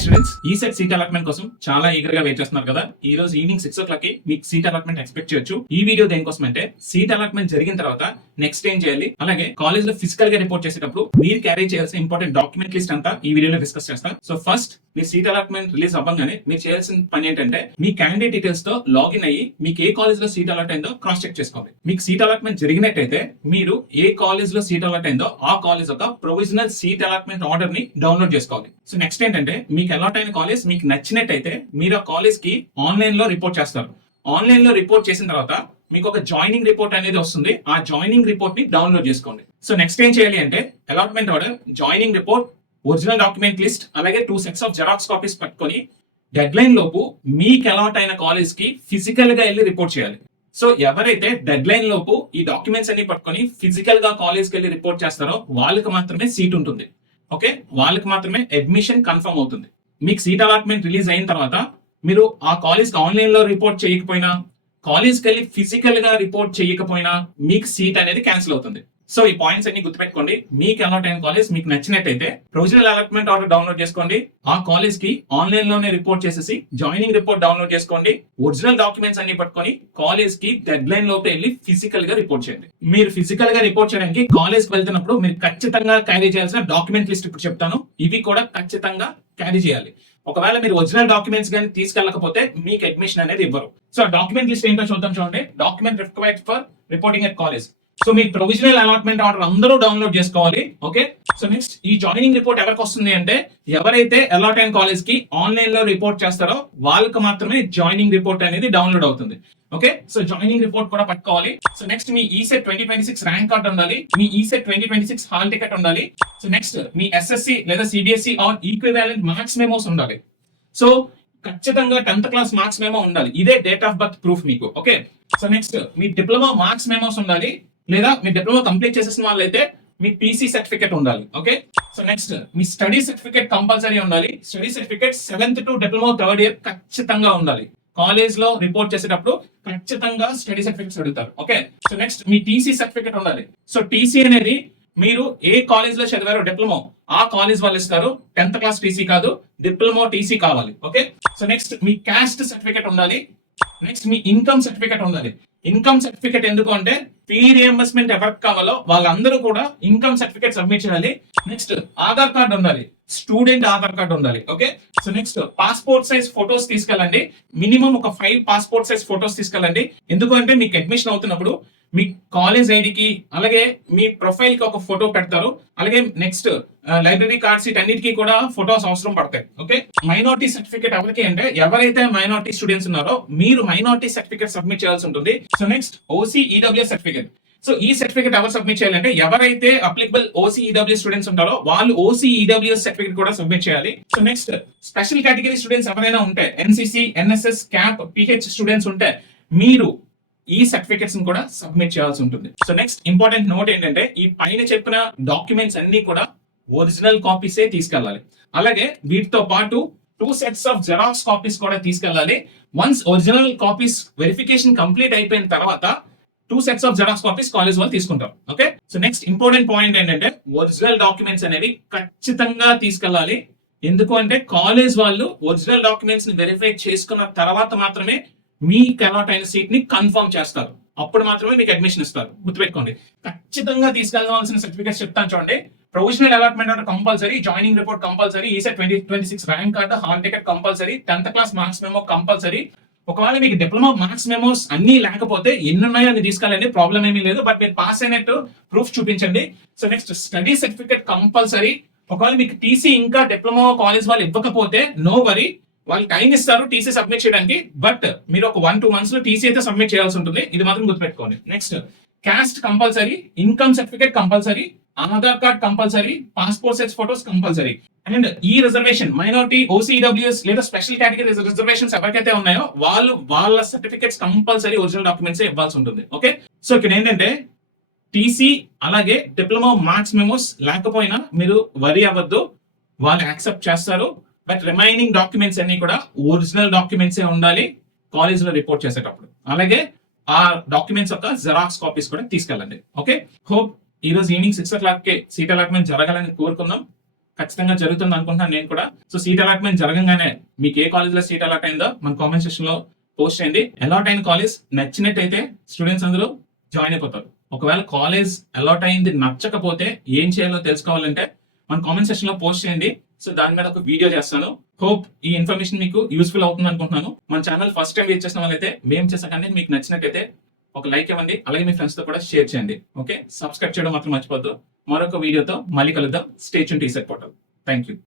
Students, ఈ set seat allotment కోసం చాలా ఈగర్ గా వెయిట్ చేస్తున్నారు కదా. ఈ రోజు ఈవినింగ్ 6 o'clock కి మీకు సీట్ అలాట్మెంట్ ఎక్స్పెక్ట్ చేయొచ్చు. ఈ వీడియో దేనికోసం అంటే సీట్ అలాట్మెంట్ జరిగిన తర్వాత నెక్స్ట్ ఏం చేయాలి, అలాగే కాలేజ్ లో ఫిజికల్ గా రిపోర్ట్ చేసేటప్పుడు మీరు క్యారీ చేయాల్సిన ఇంపార్టెంట్ డాక్యుమెంట్ లిస్ట్ అంతా ఈ వీడియోలో డిస్కస్ చేస్తాం. సో ఫస్ట్ మీ సీట్ అలాట్మెంట్ రిలీజ్ అవ్వగానే మీరు చేయాల్సిన పని ఏంటంటే మీ క్యాండిడేట్ డీటెయిల్స్ తో లాగిన్ అయ్యి మీకు ఏ కాలేజ్ లో సీట్ అలాట్ అయిందో క్రాస్ చెక్ చేసుకోవాలి. మీకు సీట్ అలాట్మెంట్ జరిగినట్టయితే మీరు ఏ కాలేజ్ లో సీట్ అలాట్ అయిందో ఆ కాలేజ్ ఒక ప్రొవిజనల్ సీట్ అలాట్మెంట్ ఆర్డర్ ని డౌన్లోడ్ చేసుకోవాలి. సో నెక్స్ట్ ఏంటంటే మీకు అలాట్ అయిన కాలేజ్ మీకు నచ్చినట్టయితే మీరు ఆ కాలేజ్ కి ఆన్లైన్ లో రిపోర్ట్ చేస్తారు. ఆన్లైన్ లో రిపోర్ట్ చేసిన తర్వాత మీకు ఒక జాయినింగ్ రిపోర్ట్ అనేది వస్తుంది. ఆ జాయినింగ్ రిపోర్ట్ ని డౌన్లోడ్ చేసుకోండి. సో నెక్స్ట్ ఏం చేయాలి అంటే allotment order, joining report, original document list, అలాగే 2 sets ఆఫ్ జెరాక్స్ కాపీస్ పట్టుకొని డెడ్ లైన్ లోపు మీకు అలాట్ అయిన కాలేజ్ కి ఫిజికల్ గా వెళ్ళి రిపోర్ట్ చేయాలి. సో ఎవరైతే డెడ్ లైన్ లోపు ఈ డాక్యుమెంట్స్ అన్ని పట్టుకొని ఫిజికల్ గా కాలేజ్ కి వెళ్ళి రిపోర్ట్ చేస్తారో వాళ్ళకి మాత్రమే సీట్ ఉంటుంది. ఓకే, వాళ్ళకి మాత్రమే అడ్మిషన్ కన్ఫర్మ్ అవుతుంది. మీకు సీట్ అలాట్మెంట్ రిలీజ్ అయిన తర్వాత మీరు ఆ కాలేజ్ కి ఆన్లైన్ లో రిపోర్ట్ చేయకపోయినా, కాలేజ్ కి వెళ్ళి ఫిజికల్ గా రిపోర్ట్ చేయకపోయినా మీకు సీట్ అనేది క్యాన్సిల్ అవుతుంది. సో ఈ పాయింట్స్ అన్ని గుర్తుపెట్టుకోండి. మీకు అలాట్ అయిన కాలేజ్ మీకు నచ్చినట్టయితే ప్రొవిజనల్ అలాట్మెంట్ ఆర్డర్ డౌన్లోడ్ చేసుకోండి. ఆ కాలేజ్ కి ఆన్లైన్ లోనే రిపోర్ట్ చేసేసి జాయినింగ్ రిపోర్ట్ డౌన్లోడ్ చేసుకోండి. ఒరిజినల్ డాక్యుమెంట్స్ అన్ని పట్టుకొని కాలేజ్ కి డెడ్ లైన్ లోపు వెళ్ళి ఫిజికల్ గా రిపోర్ట్ చేయండి. మీరు ఫిజికల్ గా రిపోర్ట్ చేయడానికి కాలేజ్ కి వెళ్తున్నప్పుడు మీరు ఖచ్చితంగా క్యారీ చేయాల్సిన డాక్యుమెంట్ లిస్ట్ ఇప్పుడు చెప్తాను. ఇవి కూడా ఖచ్చితంగా క్యారీ చేయాలి. ఒకవేళ మీరు ఒరిజినల్ డాక్యుమెంట్స్ కానీ తీసుకెళ్ళకపోతే మీకు అడ్మిషన్ అనేది ఇవ్వరు. సో డాక్యుమెంట్ లిస్ట్ ఏంటో చూద్దాం. చూడండి, document required for reporting at college. So me provisional allotment order అందరూ డౌన్లోడ్ చేసుకోవాలి. ఓకే, సో నెక్స్ట్ ఈ జాయినింగ్ రిపోర్ట్ ఎవరికి వస్తుంది అంటే ఎవరైతే అలాట్ అయిన కాలేజ్ కి ఆన్లైన్ లో రిపోర్ట్ చేస్తారో వాళ్ళకి మాత్రమే జాయినింగ్ రిపోర్ట్ అనేది డౌన్లోడ్ అవుతుంది. ఓకే, సో జాయినింగ్ రిపోర్ట్ కూడా పట్టుకోవాలి. సో నెక్స్ట్ మీ ఈసెట్ 2026 ర్యాంక్ కార్డ్ ఉండాలి. మీ ఈసెట్ 2026 హాల్ టికెట్ ఉండాలి. సో నెక్స్ట్ మీ ఎస్ఎస్సి లేదా CBSE are equivalent marks memos ఉండాలి. సో ఖచ్చితంగా 10th క్లాస్ మార్క్స్ మెమో ఉండాలి. ఇదే డేట్ ఆఫ్ బర్త్ ప్రూఫ్ మీకు. ఓకే, సో నెక్స్ట్ మీ డిప్లొమా మార్క్స్ మెమోస్ ఉండాలి. లేదా మీ డిప్లొమా కంప్లీట్ చేసేసిన వాళ్ళైతే మీ పీసీ సర్టిఫికేట్ ఉండాలి. ఓకే, సో నెక్స్ట్ మీ స్టడీ సర్టిఫికేట్ కంపల్సరీ ఉండాలి. Study certificate 7th to diploma 3rd year ఖచ్చితంగా ఉండాలి. కాలేజ్ లో రిపోర్ట్ చేసేటప్పుడు ఖచ్చితంగా స్టడీ సర్టిఫికేట్స్ అడుగుతారు. ఓకే, సో నెక్స్ట్ మీ టీసీ సర్టిఫికేట్ ఉండాలి. సో టీసీ అనేది మీరు ఏ కాలేజ్ లో చదివారో డిప్లొమా ఆ కాలేజ్ వాళ్ళు ఇస్తారు. 10th క్లాస్ టీసీ కాదు, డిప్లొమా టీసీ కావాలి. ఓకే, సో నెక్స్ట్ మీ క్యాస్ట్ సర్టిఫికేట్ ఉండాలి. నెక్స్ట్ మీ ఇన్కమ్ సర్టిఫికేట్ ఉండాలి. ఇన్కమ్ సర్టిఫికేట్ ఎందుకు అంటే ఫీ రియంబర్స్మెంట్ ఎవరికి కావాలో వాళ్ళందరూ కూడా ఇన్కమ్ సర్టిఫికేట్ సబ్మిట్ చేయాలి. నెక్స్ట్ ఆధార్ కార్డ్ ఉండాలి, స్టూడెంట్ ఆధార్ కార్డ్ ఉండాలి. Okay, so next passport size photos తీసుకెళ్ళండి. మినిమం ఒక 5 పాస్పోర్ట్ సైజ్ ఫొటోస్ తీసుకెళ్ళండి. ఎందుకంటే మీకు అడ్మిషన్ అవుతున్నప్పుడు మీ కాలేజ్ ఐడికి అలాగే మీ ప్రొఫైల్ కి ఒక ఫోటో పెడతారు. అలాగే నెక్స్ట్ లైబ్రరీ కార్డ్ సీట్ అన్నిటికీ కూడా ఫొటోస్ అవసరం పడతాయి. ఓకే, మైనారిటీ సర్టిఫికేట్ ఎవరికి అంటే ఎవరైతే మైనారిటీ స్టూడెంట్స్ ఉన్నారో మీరు మైనారిటీ సర్టిఫికేట్ సబ్మిట్ చేయాల్సి ఉంటుంది. So next OC EWS certificate. So ఈ సర్టిఫికేట్ ఎవరు సబ్మిట్ చేయాలంటే ఎవరైతే అప్లికబుల్ ఓసీ ఈడబ్ల్యూఎస్ స్టూడెంట్స్ ఉంటారో వాళ్ళు ఓసీ ఈడబ్ల్యూఎస్ సర్టిఫికేట్ కూడా సబ్మిట్ చేయాలి. So next special category students ఎవరైనా ఉంటే NCC, NSS, cap, pH students ఉంటే మీరు ఈ సర్టిఫికేట్స్ కూడా సబ్మిట్ చేయాల్సి ఉంటుంది. సో నెక్స్ట్ ఇంపార్టెంట్ నోట్ ఏంటంటే ఈ పైన చెప్పిన డాక్యుమెంట్స్ అన్ని కూడా ఒరిజినల్ కాపీసే తీసుకెళ్ళాలి. అలాగే వీటితో పాటు 2 sets ఆఫ్ జెరాక్స్ కాపీస్ కూడా తీసుకెళ్ళాలి. Once original copies verification complete అయిపోయిన తర్వాత 2 sets of xerox copies college వాళ్ళు తీసుకుంటారు. Okay, so next important point ఏంటంటే ఒరిజినల్ డాక్యుమెంట్స్ అనేవి ఖచ్చితంగా తీసుకెళ్ళాలి. ఎందుకు అంటే కాలేజ్ వాళ్ళు ఒరిజినల్ డాక్యుమెంట్స్ ని వెరిఫై చేసుకున్న తర్వాత మాత్రమే మీకు అలాట్ అయిన సీట్ ని కన్ఫర్మ్ చేస్తారు. అప్పుడు మాత్రమే మీకు అడ్మిషన్ ఇస్తారు. గుర్తుపెట్టుకోండి, ఖచ్చితంగా తీసుకెళ్లాల్సిన సర్టిఫికేట్స్ చెప్తాను చూడండి. Provisional allotment order compulsory, joining report compulsory, ECET 2026 rank card, hall ticket compulsory, 10th class marks memo compulsory. ఒకవేళ మీకు డిప్లొమా మార్క్స్ మెమోస్ అన్ని లేకపోతే ఎన్ని ఉన్నాయో అన్ని తీసుకెళ్ళండి, ప్రాబ్లం ఏమీ లేదు. బట్ మీరు పాస్ అయినట్టు ప్రూఫ్ చూపించండి. So next study certificate compulsory. ఒకవేళ మీకు టీసీ ఇంకా డిప్లొమా కాలేజ్ వాళ్ళు ఇవ్వకపోతే నో వరీ, వాళ్ళు టైం ఇస్తారు టీసీ సబ్మిట్ చేయడానికి. బట్ మీరు ఒక 1-2 months లో టీసీ అయితే సబ్మిట్ చేయాల్సి ఉంటుంది. ఇది మాత్రం గుర్తుపెట్టుకోండి. Next caste compulsory, income certificate compulsory, Aadhaar card compulsory, passport size photos compulsory. And ఈ రిజర్వేషన్ మైనారిటీ, ఓసీడబ్ల్యూఎస్ లేదా స్పెషల్ కేటగిరీ రిజర్వేషన్స్ ఎవరికైతే ఉన్నాయో వాళ్ళ సర్టిఫికేట్స్ కంపల్సరీ ఒరిజినల్ డాక్యుమెంట్స్ ఇవ్వాల్సి ఉంటుంది. ఓకే, సో ఇక్కడ ఏంటంటే టీసీ అలాగే డిప్లొమా మార్క్స్ మెమోస్ లేకపోయినా మీరు వరీ అవ్వద్దు, వాళ్ళు యాక్సెప్ట్ చేస్తారు. బట్ రిమైనింగ్ డాక్యుమెంట్స్ అన్ని కూడా ఒరిజినల్ డాక్యుమెంట్స్ ఉండాలి కాలేజ్ లో రిపోర్ట్ చేసేటప్పుడు. అలాగే ఆ డాక్యుమెంట్స్ యొక్క జెరాక్స్ కాపీస్ కూడా తీసుకెళ్ళండి. ఓకే, హోప్ ఈ రోజు ఈవినింగ్ 6 o'clock కి సీట్ అలాట్మెంట్ జరగాలని కోరుకుందాం. ఖచ్చితంగా జరుగుతుంది అనుకుంటున్నాను నేను కూడా. సో సీట్ అలాట్మెంట్ జరగంగానే మీకు ఏ కాలేజ్ లో సీట్ అలాట్ అయిందో మన కామెంట్ సెక్షన్ లో పోస్ట్ చేయండి. అలాట్ అయిన కాలేజ్ నచ్చినట్టయితే స్టూడెంట్స్ అందరూ జాయిన్ అయిపోతారు. ఒకవేళ కాలేజ్ అలాట్ అయింది నచ్చకపోతే ఏం చేయాలో తెలుసుకోవాలంటే మన కామెంట్ సెక్షన్ లో పోస్ట్ చేయండి. సో దాని మీద ఒక వీడియో చేస్తాను. హోప్ ఈ ఇన్ఫర్మేషన్ మీకు యూస్ఫుల్ అవుతుంది అనుకుంటున్నాను. మన ఛానల్ ఫస్ట్ టైం విజిట్ చేసిన వాళ్ళైతే మేము చేసే కంటెంట్ మీకు నచ్చినట్టయితే ఒక లైక్ ఇవ్వండి. అలాగే మీ ఫ్రెండ్స్ తో కూడా షేర్ చేయండి. ఓకే, సబ్స్క్రైబ్ చేయడం మాత్రం మర్చిపోద్దు. మరొక వీడియోతో మళ్ళీ కలుద్దాం. Stay tune TSAT portal. Thank you.